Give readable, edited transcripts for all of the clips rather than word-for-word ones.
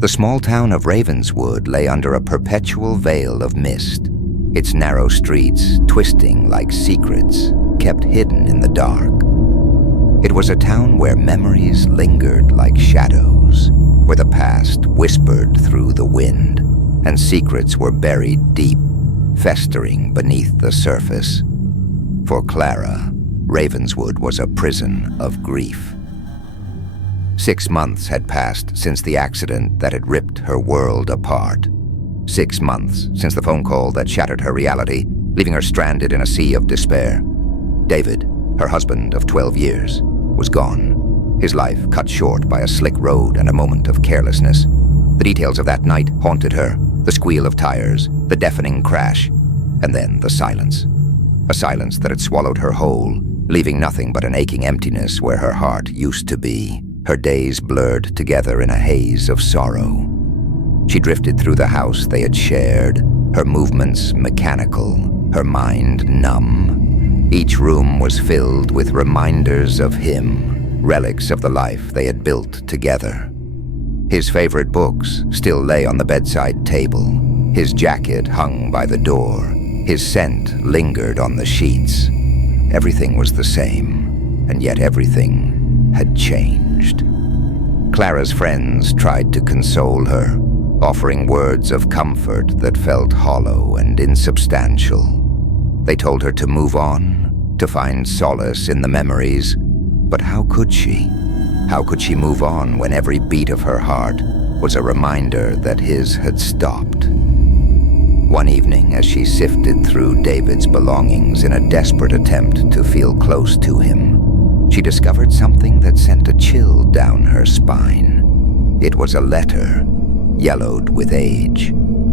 The small town of Ravenswood lay under a perpetual veil of mist, its narrow streets twisting like secrets kept hidden in the dark. It was a town where memories lingered like shadows, where the past whispered through the wind, and secrets were buried deep, festering beneath the surface. For Clara, Ravenswood was a prison of grief. 6 months had passed since the accident that had ripped her world apart. 6 months since the phone call that shattered her reality, leaving her stranded in a sea of despair. David, her husband of 12 years, was gone, his life cut short by a slick road and a moment of carelessness. The details of that night haunted her, the squeal of tires, the deafening crash, and then the silence. A silence that had swallowed her whole, leaving nothing but an aching emptiness where her heart used to be, her days blurred together in a haze of sorrow. She drifted through the house they had shared, her movements mechanical, her mind numb. Each room was filled with reminders of him, relics of the life they had built together. His favorite books still lay on the bedside table, his jacket hung by the door, his scent lingered on the sheets. Everything was the same, and yet everything had changed. Clara's friends tried to console her, offering words of comfort that felt hollow and insubstantial. They told her to move on, to find solace in the memories, but how could she? How could she move on when every beat of her heart was a reminder that his had stopped? One evening, as she sifted through David's belongings in a desperate attempt to feel close to him, she discovered something that sent a chill down her spine. It was a letter, yellowed with age,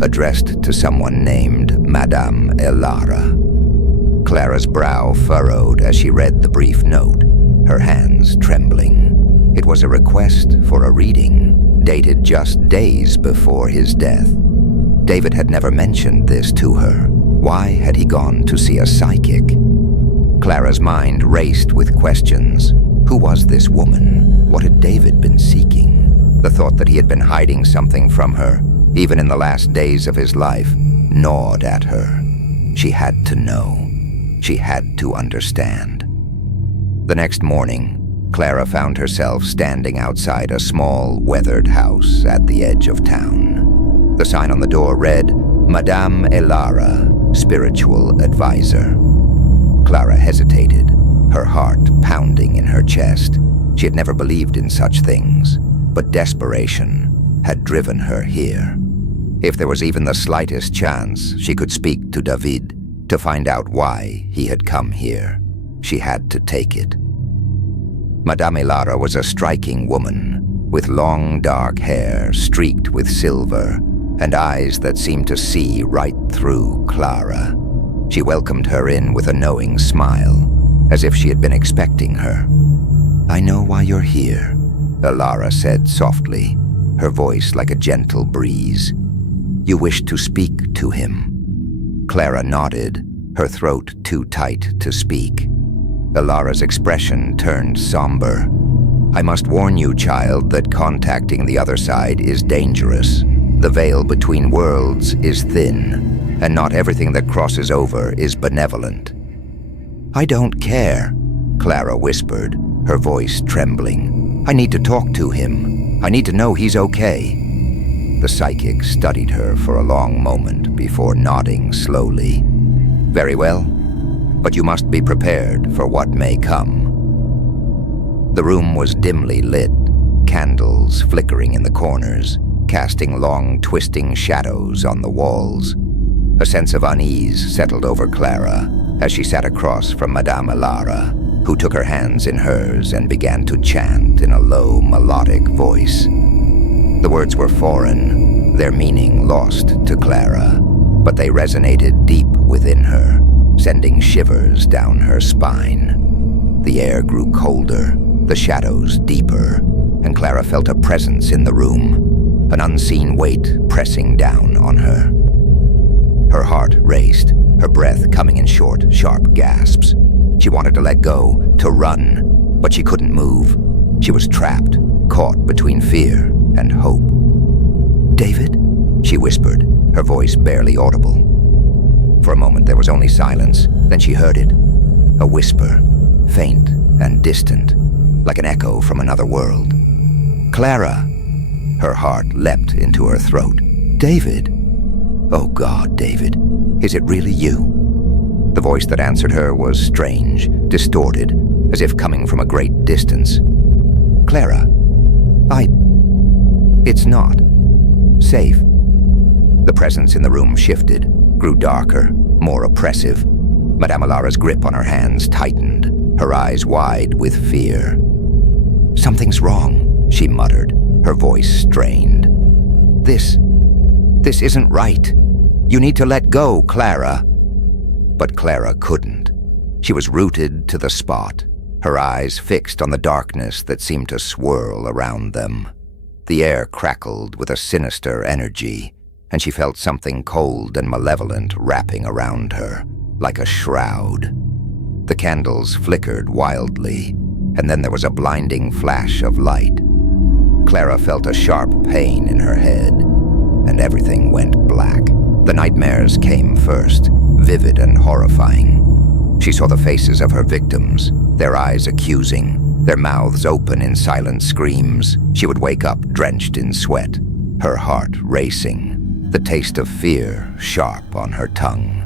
addressed to someone named Madame Elara. Clara's brow furrowed as she read the brief note, her hands trembling. It was a request for a reading, dated just days before his death. David had never mentioned this to her. Why had he gone to see a psychic? Clara's mind raced with questions. Who was this woman? What had David been seeking? The thought that he had been hiding something from her, even in the last days of his life, gnawed at her. She had to know. She had to understand. The next morning, Clara found herself standing outside a small, weathered house at the edge of town. The sign on the door read, Madame Elara, Spiritual Advisor. Clara hesitated, her heart pounding in her chest. She had never believed in such things, but desperation had driven her here. If there was even the slightest chance she could speak to David to find out why he had come here, she had to take it. Madame Elara was a striking woman, with long dark hair streaked with silver, and eyes that seemed to see right through Clara. She welcomed her in with a knowing smile, as if she had been expecting her. "I know why you're here," Elara said softly, her voice like a gentle breeze. "You wish to speak to him." Clara nodded, her throat too tight to speak. Elara's expression turned somber. "I must warn you, child, that contacting the other side is dangerous. The veil between worlds is thin, and not everything that crosses over is benevolent." "I don't care," Clara whispered, her voice trembling. "I need to talk to him. I need to know he's okay." The psychic studied her for a long moment before nodding slowly. "Very well, but you must be prepared for what may come." The room was dimly lit, candles flickering in the corners, casting long, twisting shadows on the walls. A sense of unease settled over Clara as she sat across from Madame Elara, who took her hands in hers and began to chant in a low, melodic voice. The words were foreign, their meaning lost to Clara, but they resonated deep within her, sending shivers down her spine. The air grew colder, the shadows deeper, and Clara felt a presence in the room, an unseen weight pressing down on her. Her heart raced, her breath coming in short, sharp gasps. She wanted to let go, to run, but she couldn't move. She was trapped, caught between fear and hope. "David?" she whispered, her voice barely audible. For a moment there was only silence, then she heard it. A whisper, faint and distant, like an echo from another world. "Clara!" Her heart leapt into her throat. "David! Oh God, David, is it really you?" The voice that answered her was strange, distorted, as if coming from a great distance. "Clara, it's not safe." The presence in the room shifted, grew darker, more oppressive. Madame Alara's grip on her hands tightened, her eyes wide with fear. "Something's wrong," she muttered, her voice strained. This isn't right. You need to let go, Clara." But Clara couldn't. She was rooted to the spot, her eyes fixed on the darkness that seemed to swirl around them. The air crackled with a sinister energy, and she felt something cold and malevolent wrapping around her, like a shroud. The candles flickered wildly, and then there was a blinding flash of light. Clara felt a sharp pain in her head, and everything went black. The nightmares came first, vivid and horrifying. She saw the faces of her victims, their eyes accusing, their mouths open in silent screams. She would wake up drenched in sweat, her heart racing, the taste of fear sharp on her tongue.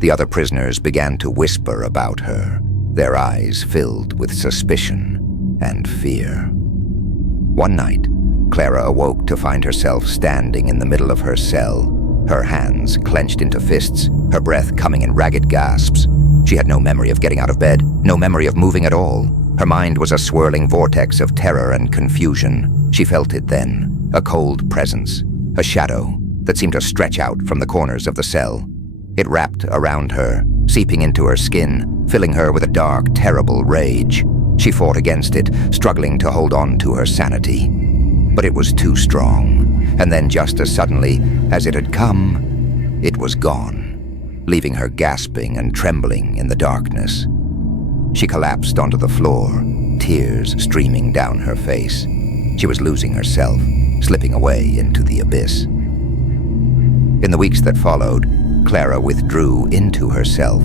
The other prisoners began to whisper about her, their eyes filled with suspicion and fear. One night, Clara awoke to find herself standing in the middle of her cell, her hands clenched into fists, her breath coming in ragged gasps. She had no memory of getting out of bed, no memory of moving at all. Her mind was a swirling vortex of terror and confusion. She felt it then, a cold presence, a shadow that seemed to stretch out from the corners of the cell. It wrapped around her, seeping into her skin, filling her with a dark, terrible rage. She fought against it, struggling to hold on to her sanity. But it was too strong, and then just as suddenly as it had come, it was gone, leaving her gasping and trembling in the darkness. She collapsed onto the floor, tears streaming down her face. She was losing herself, slipping away into the abyss. In the weeks that followed, Clara withdrew into herself,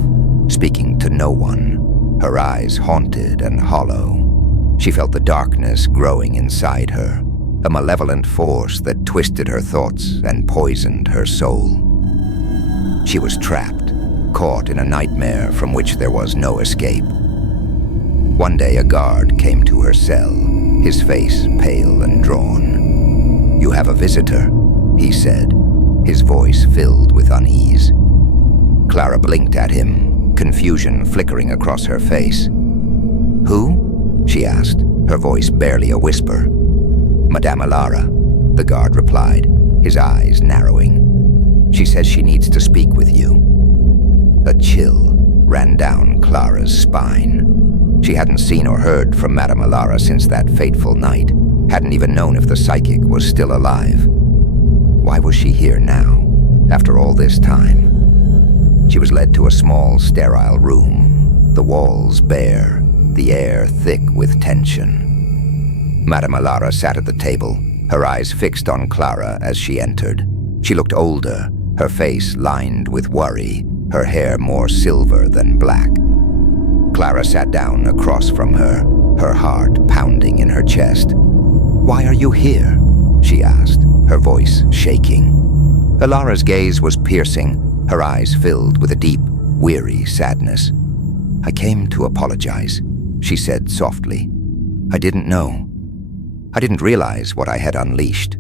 speaking to no one, her eyes haunted and hollow. She felt the darkness growing inside her, a malevolent force that twisted her thoughts and poisoned her soul. She was trapped, caught in a nightmare from which there was no escape. One day a guard came to her cell, his face pale and drawn. "You have a visitor," he said, his voice filled with unease. Clara blinked at him, confusion flickering across her face. "Who?" she asked, her voice barely a whisper. "Madame Alara," the guard replied, his eyes narrowing. "She says she needs to speak with you." A chill ran down Clara's spine. She hadn't seen or heard from Madame Alara since that fateful night, hadn't even known if the psychic was still alive. Why was she here now, after all this time? She was led to a small, sterile room, the walls bare, the air thick with tension. Madame Alara sat at the table, her eyes fixed on Clara as she entered. She looked older, her face lined with worry, her hair more silver than black. Clara sat down across from her, her heart pounding in her chest. "Why are you here?" she asked, her voice shaking. Alara's gaze was piercing, her eyes filled with a deep, weary sadness. "I came to apologize," she said softly. "I didn't know. I didn't realize what I had unleashed."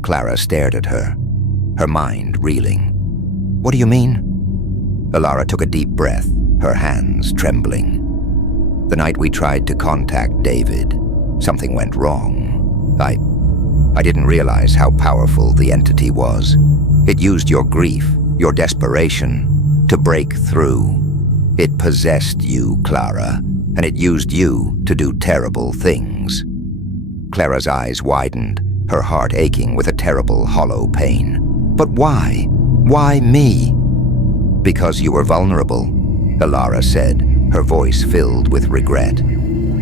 Clara stared at her, her mind reeling. "What do you mean?" Alara took a deep breath, her hands trembling. "The night we tried to contact David, something went wrong. I didn't realize how powerful the entity was. It used your grief, your desperation, to break through. It possessed you, Clara, and it used you to do terrible things." Clara's eyes widened, her heart aching with a terrible, hollow pain. "But why? Why me?" "Because you were vulnerable," Alara said, her voice filled with regret.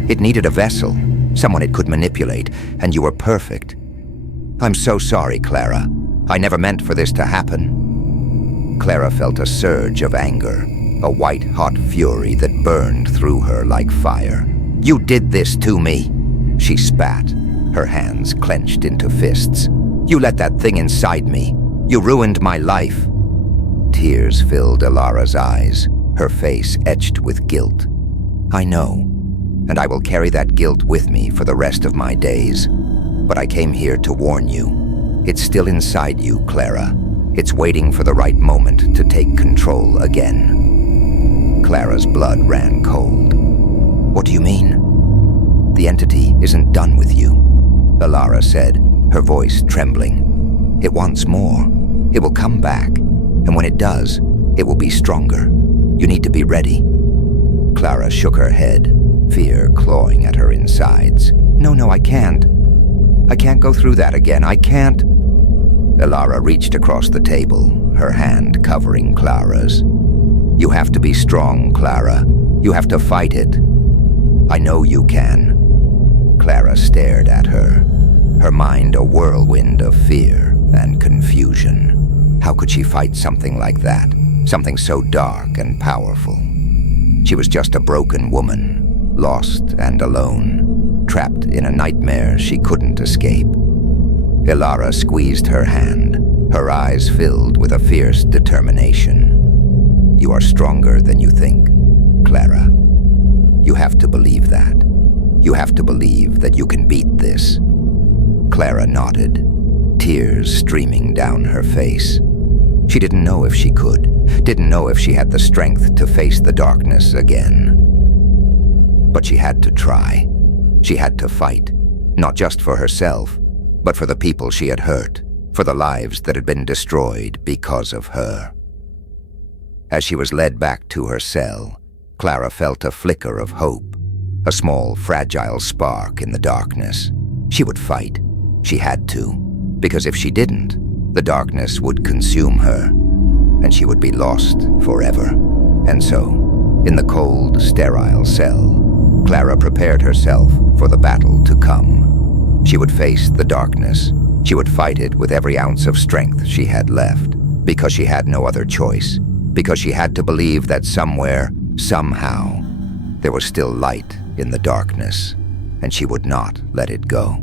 "It needed a vessel, someone it could manipulate, and you were perfect. I'm so sorry, Clara. I never meant for this to happen." Clara felt a surge of anger, a white-hot fury that burned through her like fire. "You did this to me!" She spat, her hands clenched into fists. "You let that thing inside me. You ruined my life." Tears filled Ilara's eyes, her face etched with guilt. "I know, and I will carry that guilt with me for the rest of my days. But I came here to warn you. It's still inside you, Clara. It's waiting for the right moment to take control again." Clara's blood ran cold. "What do you mean?" "The entity isn't done with you," Ilara said, her voice trembling. "It wants more. It will come back, and when it does, it will be stronger. You need to be ready." Clara shook her head, fear clawing at her insides. No, I can't. I can't go through that again. I can't." Ilara reached across the table, her hand covering Clara's. "You have to be strong, Clara. You have to fight it. I know you can." Clara stared at her, her mind a whirlwind of fear and confusion. How could she fight something like that? Something so dark and powerful? She was just a broken woman, lost and alone, trapped in a nightmare she couldn't escape. Ilara squeezed her hand, her eyes filled with a fierce determination. "You are stronger than you think, Clara. You have to believe that. You have to believe that you can beat this." Clara nodded, tears streaming down her face. She didn't know if she could, didn't know if she had the strength to face the darkness again. But she had to try. She had to fight, not just for herself, but for the people she had hurt, for the lives that had been destroyed because of her. As she was led back to her cell, Clara felt a flicker of hope, a small, fragile spark in the darkness. She would fight. She had to, because if she didn't, the darkness would consume her, and she would be lost forever. And so, in the cold, sterile cell, Clara prepared herself for the battle to come. She would face the darkness. She would fight it with every ounce of strength she had left, because she had no other choice, because she had to believe that somewhere, somehow, there was still light in the darkness, and she would not let it go.